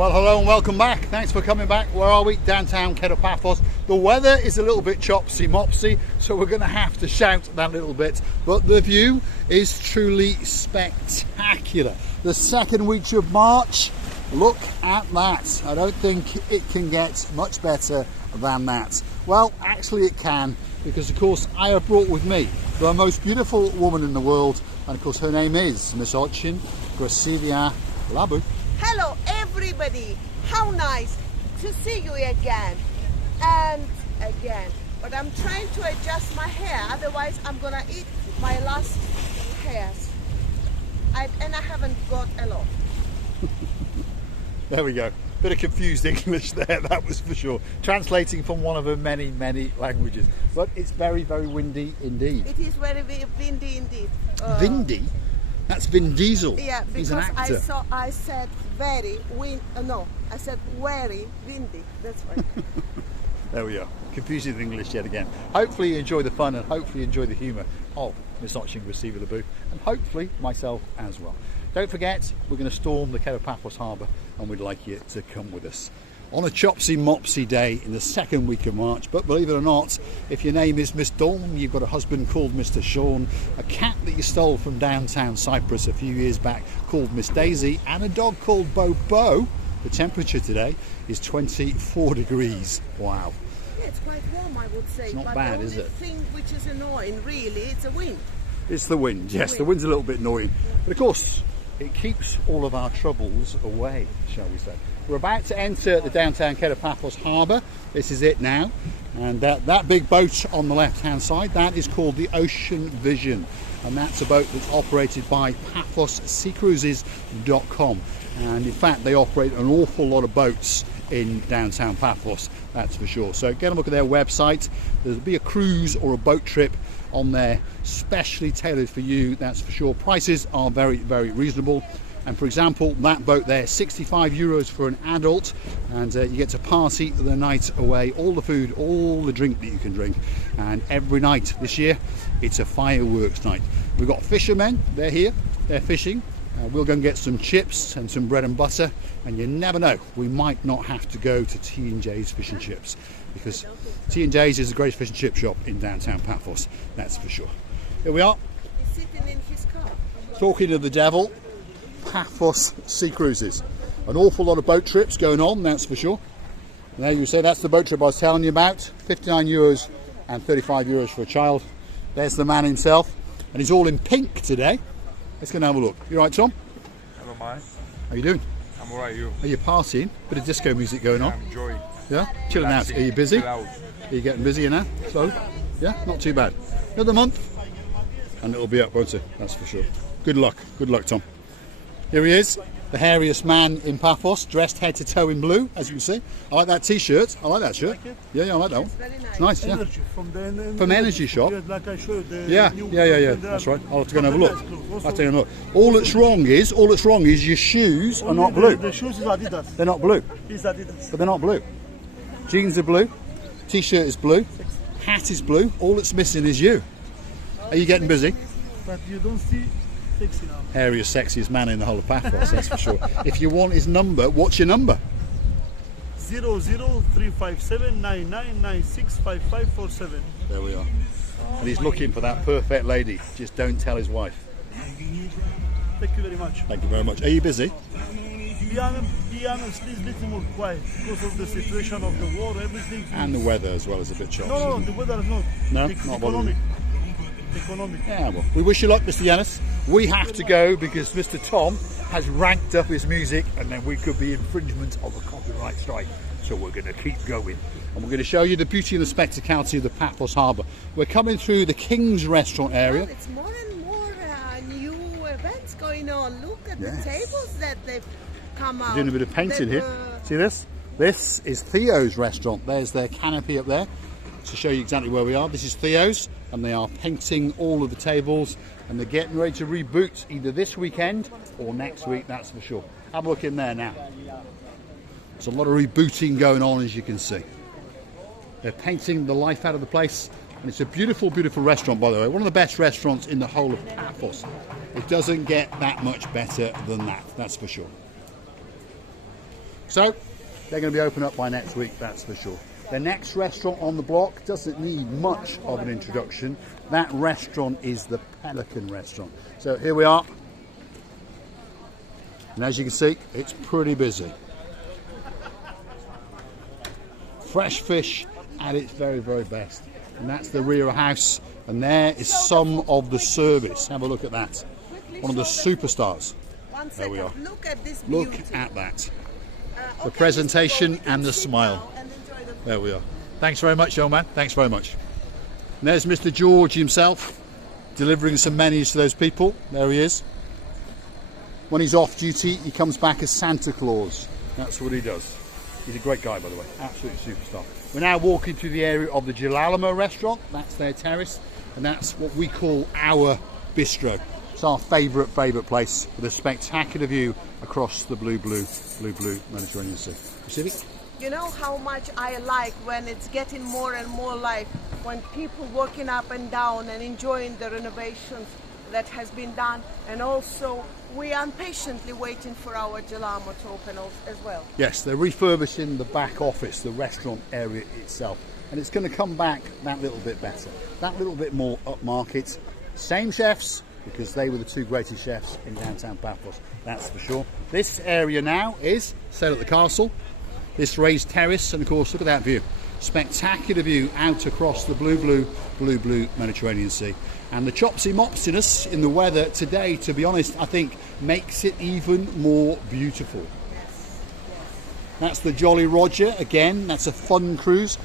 Well, hello and welcome back. Thanks for coming back. Where are we? Downtown Paphos. The weather is a little bit chopsy-mopsy, so we're going to have to shout that little bit. But the view is truly spectacular. The second week of March, look at that. I don't think it can get much better than that. Well, actually it can, because of course I have brought with me the most beautiful woman in the world, and of course her name is Miss Ochin Gracilia Labu. Hello everybody, how nice to see you again and again. But I'm trying to adjust my hair, otherwise I'm gonna eat my last hairs. And I haven't got a lot. There we go. Bit of confused English there, that was for sure. Translating from one of her many, many languages. But it's very, very windy indeed. It is very windy indeed. Windy? That's Vin Diesel. Yeah, He's an because actor. I said very I said very windy. That's right. There we are. Confusing English yet again. Hopefully you enjoy the fun and hopefully you enjoy the humour of Miss Ochin Gracilia Labu, and hopefully myself as well. Don't forget, we're going to storm the Paphos Harbour and we'd like you to come with us on a chopsy-mopsy day in the second week of March. But believe it or not, if your name is Miss Dawn, you've got a husband called Mr. Sean, a cat that you stole from downtown Cyprus a few years back called Miss Daisy, and a dog called Bobo, the temperature today is 24 degrees. Wow. Yeah, it's quite warm, I would say. It's not but bad, the is only it? thing which is annoying, really, it's the wind. It's the wind, yes, the wind's a little bit annoying. But of course, it keeps all of our troubles away, shall we say. We're about to enter the downtown Paphos Harbour. This is it now. And that big boat on the left-hand side, that is called the Ocean Vision. And that's a boat that's operated by PaphosCruises.com. And in fact, they operate an awful lot of boats in downtown Paphos, that's for sure. So get a look at their website. There'll be a cruise or a boat trip on there, specially tailored for you, that's for sure. Prices are very, very reasonable. And for example, that boat there, 65 euros for an adult, and you get to party the night away, all the food, all the drink that you can drink. And every night this year, it's a fireworks night. We've got fishermen, they're here, they're fishing. We'll go and get some chips and some bread and butter, and you never know, we might not have to go to T&J's Fish and Chips, because T&J's is the greatest fish and chip shop in downtown Paphos, that's for sure. Here we are. He's sitting in his car. Talking of the devil, Paphos Sea Cruises. An awful lot of boat trips going on, that's for sure. And there you say, that's the boat trip I was telling you about. 59 euros and 35 euros for a child. There's the man himself, and he's all in pink today. Let's go and have a look. You all right, Tom? Hello, mate. How you doing? I'm alright, you? Are you partying? Bit of disco music going on? I'm enjoying. Yeah? Chilling out. Are you busy? Are you getting busier now? So? Yeah? Not too bad. Another month and it'll be up, won't it? That's for sure. Good luck. Good luck, Tom. Here he is, the hairiest man in Paphos, dressed head to toe in blue, as you can see. I like that t-shirt. I like that shirt. Yeah, I like that one. Very nice. It's nice, yeah. Energy from the Energy shop. Yeah, like I showed. Yeah. That's right. I'll have to go and have a look. I'll have to go and have a look. All that's wrong is your shoes are not blue. The shoes is Adidas. They're not blue. It's Adidas. But they're not blue. Jeans are blue. T-shirt is blue. Hat is blue. All that's missing is you. Are you getting busy? But you don't see sexy now. Hairiest, sexiest man in the whole of Paphos, that's for sure. If you want his number, what's your number? 0035799965547. There we are. And he's looking for that perfect lady. Just don't tell his wife. Thank you very much. Thank you very much. Are you busy? Be honest, it's a little more quiet because of the situation of the war, everything. And the weather as well is a bit choppy. No, the weather is not. No? It's Not economic. bothering. Economic. Yeah, well, we wish you luck, Mr. Yanis. We have to go because Mr. Tom has ranked up his music and then we could be infringement of a copyright strike. So we're going to keep going. And we're going to show you the beauty and the spectacality of the Paphos Harbour. We're coming through the King's Restaurant area. Well, it's more and more new events going on. Look at Yes. the tables that they've come out. Doing a bit of painting here. See this? This is Theo's restaurant. There's their canopy up there to show you exactly where we are. This is Theo's, and they are painting all of the tables, and they're getting ready to reboot either this weekend or next week, that's for sure. Have a look in there now. There's a lot of rebooting going on, as you can see. They're painting the life out of the place, and it's a beautiful, beautiful restaurant, by the way. One of the best restaurants in the whole of Paphos. It doesn't get that much better than that, that's for sure. So they're going to be open up by next week, that's for sure. The next restaurant on the block doesn't need much of an introduction. That restaurant is the Pelican Restaurant. So here we are. And as you can see, it's pretty busy. Fresh fish at its very, very best. And that's the rear house. And there is some of the service. Have a look at that. One of the superstars. There we are. Look at this beauty. Look at that. The presentation and the smile. There we are. Thanks very much, young man. Thanks very much. And there's Mr. George himself, delivering some menus to those people. There he is. When he's off duty, he comes back as Santa Claus. That's what he does. He's a great guy, by the way. Absolute superstar. We're now walking through the area of the Gilalamo restaurant. That's their terrace. And that's what we call our bistro. It's our favourite place with a spectacular view across the blue Mediterranean Sea. Pacific? You know how much I like when it's getting more and more life, when people walking up and down and enjoying the renovations that has been done, and also we are impatiently waiting for our Gilalamo to open as well. Yes, they're refurbishing the back office, the restaurant area itself, and it's going to come back that little bit better, that little bit more upmarket. Same chefs, because they were the two greatest chefs in downtown Paphos, that's for sure. This area now is Sail at the Castle. This raised terrace, and of course look at that view, spectacular view out across the blue Mediterranean Sea. And the chopsy mopsiness in the weather today, to be honest, I think makes it even more beautiful. That's the Jolly Roger again. That's a fun cruise,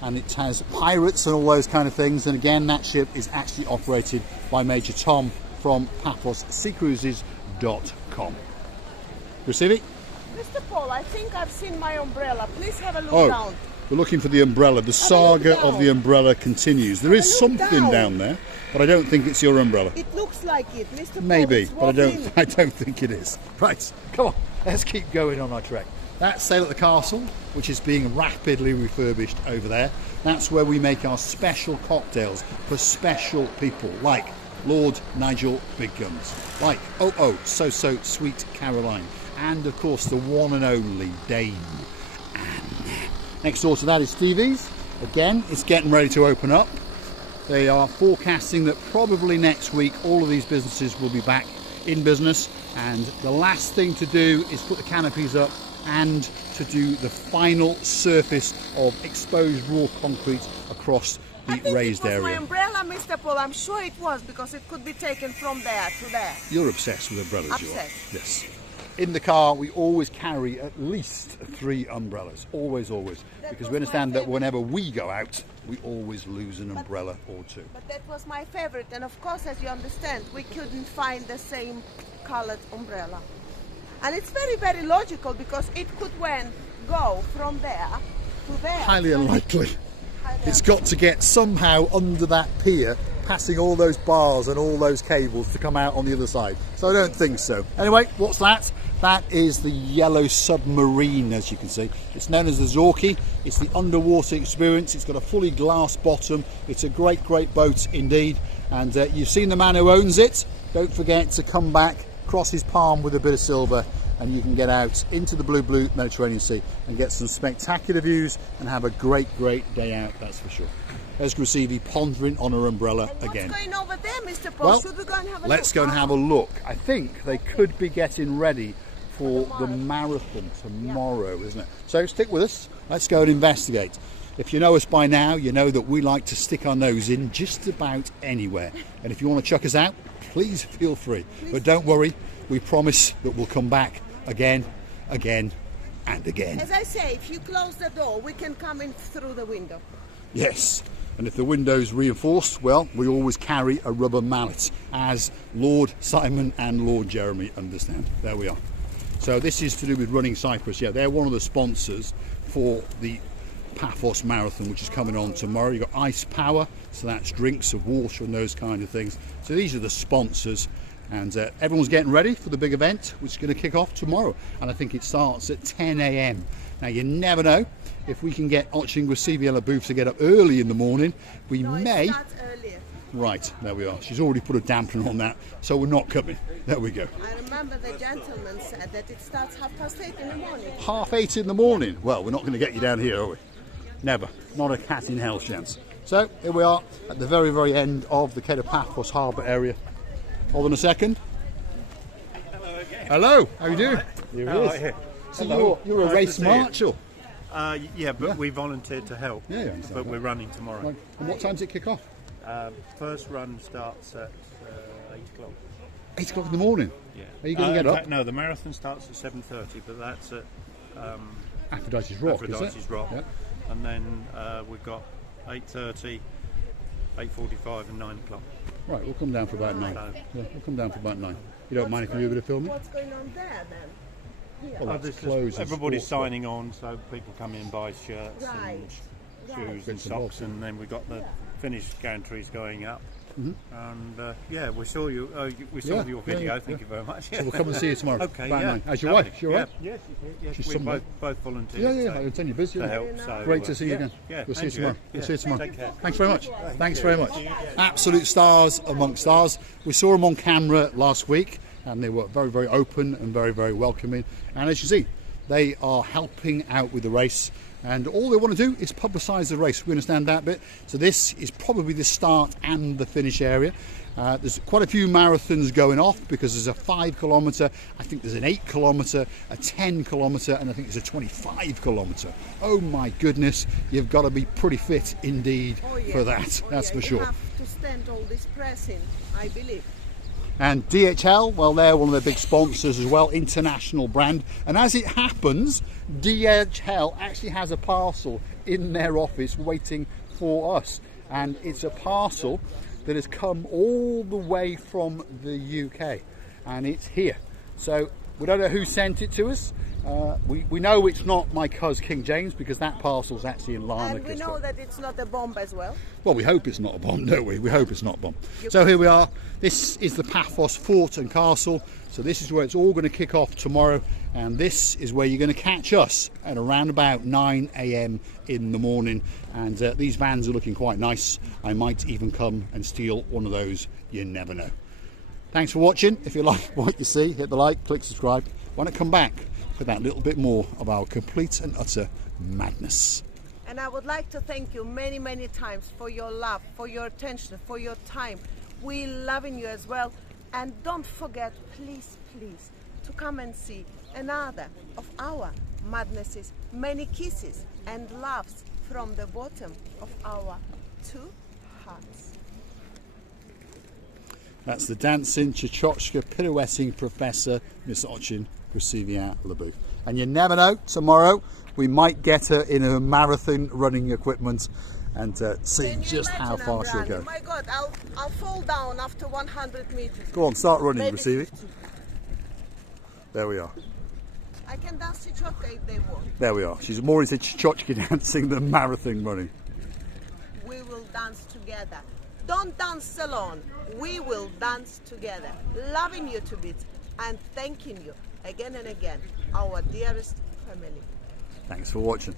and it has pirates and all those kind of things, and again that ship is actually operated by Major Tom from PaphosSeaCruises.com. Receive it? Mr. Paul, I think I've seen my umbrella. Please have a look down. We're looking for the umbrella. The saga of the umbrella continues. There is something down there, but I don't think it's your umbrella. It looks like it, Mr. Paul. Maybe, but I don't think it is. Right, come on, let's keep going on our trek. That's Sail at the Castle, which is being rapidly refurbished over there. That's where we make our special cocktails for special people, like Lord Nigel Big Guns, like so Sweet Caroline, and of course the one and only Dame Anne. Next door to that is Stevie's. Again, it's getting ready to open up. They are forecasting that probably next week all of these businesses will be back in business, and the last thing to do is put the canopies up and to do the final surface of exposed raw concrete across the raised area. My umbrella, Mr. Paul. I'm sure it was, because it could be taken from there to there. You're obsessed with umbrellas, you are. Obsessed. Yes. In the car, we always carry at least 3 umbrellas. Always. Because we understand that whenever we go out, we always lose an umbrella or two. But that was my favorite. And of course, as you understand, we couldn't find the same colored umbrella. And it's very, very logical, because it could go from there to there. Highly unlikely. It's got to get somehow under that pier, passing all those bars and all those cables to come out on the other side. So I don't think so. Anyway, what's that? That is the yellow submarine, as you can see. It's known as the Zorky. It's the underwater experience. It's got a fully glass bottom. It's a great boat indeed. And you've seen the man who owns it. Don't forget to come back, cross his palm with a bit of silver, and you can get out into the blue Mediterranean Sea and get some spectacular views and have a great day out, that's for sure. There's Gracivi pondering on her umbrella again. What's going over there, Mr. Paul? Well, should we go and have a look? Let's go and have a look. I think they could be getting ready for the marathon tomorrow, isn't it? So stick with us. Let's go and investigate. If you know us by now, you know that we like to stick our nose in just about anywhere. And if you want to chuck us out, please feel free. But don't worry, we promise that we'll come back again and again. As I say, if you close the door, we can come in through the window. Yes, and if the window's reinforced, well, we always carry a rubber mallet, as Lord Simon and Lord Jeremy understand. There we are. So this is to do with Running Cyprus. Yeah, they're one of the sponsors for the Paphos Marathon, which is coming on tomorrow. You've got Ice Power, so that's drinks of water and those kind of things. So these are the sponsors, and everyone's getting ready for the big event, which is going to kick off tomorrow, and I think it starts at 10 a.m. Now you never know, if we can get Oching with CVL booth to get up early in the morning, we may. It starts earlier. Right, there we are. She's already put a dampener on that, so we're not coming. There we go. I remember the gentleman said that it starts 8:30 in the morning. 8:30 in the morning. Well, we're not going to get you down here, are we? Never. Not a cat in hell's chance. So, here we are at the very, very end of the Paphos Harbour area. Hold on a second. Hello again. Hello, how are you doing? Right. Here Oh, he is. yeah. So Hello. you're a Nice race to see you. marshal. Yeah, but Yeah. we volunteered to help. Yeah, I understand but that. we're running tomorrow. Right. And what time does it kick off? First run starts at 8 o'clock. 8 o'clock in the morning. Yeah. Are you gonna get up? No, the marathon starts at 7:30, but that's at Aphrodite's Rock, is Aphrodite's it? Rock. Yeah. And then we've got 8:30, 8:45 and 9 o'clock. Right, we'll come down for about 9. So- Yeah, we'll come down for about 9. You don't mind if we do a bit of filming? What's going on there then? Here. Well, that's This is- clothes and everybody's sports, signing on, so people come in and buy shirts Right. and shoes Bits and and socks, bobs. and then we've got the finished gantries going up. And yeah, we saw you. We saw Yeah, your yeah, video. yeah, Thank you very much. So we'll come and see you tomorrow. Okay, about yeah. 9. How's your Lovely. wife? She all right? Yes, she's here. Yes, She's we somewhere. both volunteered. Yeah, yeah, so- I can tell you busy. to isn't it? help. So, Great to see you yeah, again. Yeah, We'll see you and tomorrow. Yeah. We'll see you tomorrow. Take care. Thanks very much. Thanks very much. Absolute stars amongst stars. We saw them on camera last week, and they were very, very open and very, very welcoming. And as you see, they are helping out with the race. And all they want to do is publicise the race. We understand that bit. So this is probably the start and the finish area. There's quite a few marathons going off because there's a 5 kilometre, I think there's an 8 kilometre, a 10 kilometre, and I think there's a 25 kilometre. Oh my goodness, you've got to be pretty fit indeed Oh, yeah. for that, Oh, that's yeah. for sure. You have to stand all this pressing, I believe. And DHL, well, they're one of their big sponsors as well, international brand. And as it happens, DHL actually has a parcel in their office waiting for us. And it's a parcel that has come all the way from the UK. And it's here. So we don't know who sent it to us. We know it's not my cousin King James because that parcel's actually in Larnaca. And we know that it's not a bomb as well. Well, we hope it's not a bomb, don't we? We hope it's not a bomb. So here we are. This is the Paphos Fort and Castle. So this is where it's all going to kick off tomorrow. And this is where you're going to catch us at around about 9 a.m. in the morning. And these vans are looking quite nice. I might even come and steal one of those. You never know. Thanks for watching. If you like what you see, hit the like, click subscribe. Why not come back for that little bit more of our complete and utter madness. And I would like to thank you many, many times for your love, for your attention, for your time. We loving you as well. And don't forget, please, please, to come and see another of our madnesses. Many kisses and loves from the bottom of our 2 hearts. That's the dancing, Chichochka, pirouetting professor, Miss Ochin Krasivia Labu. And you never know, tomorrow we might get her in her marathon running equipment and see Can you just how imagine far I'm she'll running? go. My God, I'll fall down after 100 meters. Go on, start running, Maybe Receiving. 50. There we are. I can dance Chichotka if they want. There we are. She's more into Chichochka dancing than marathon running. We will dance together. Don't dance alone. We will dance together. Loving you to bits and thanking you again and again, our dearest family. Thanks for watching.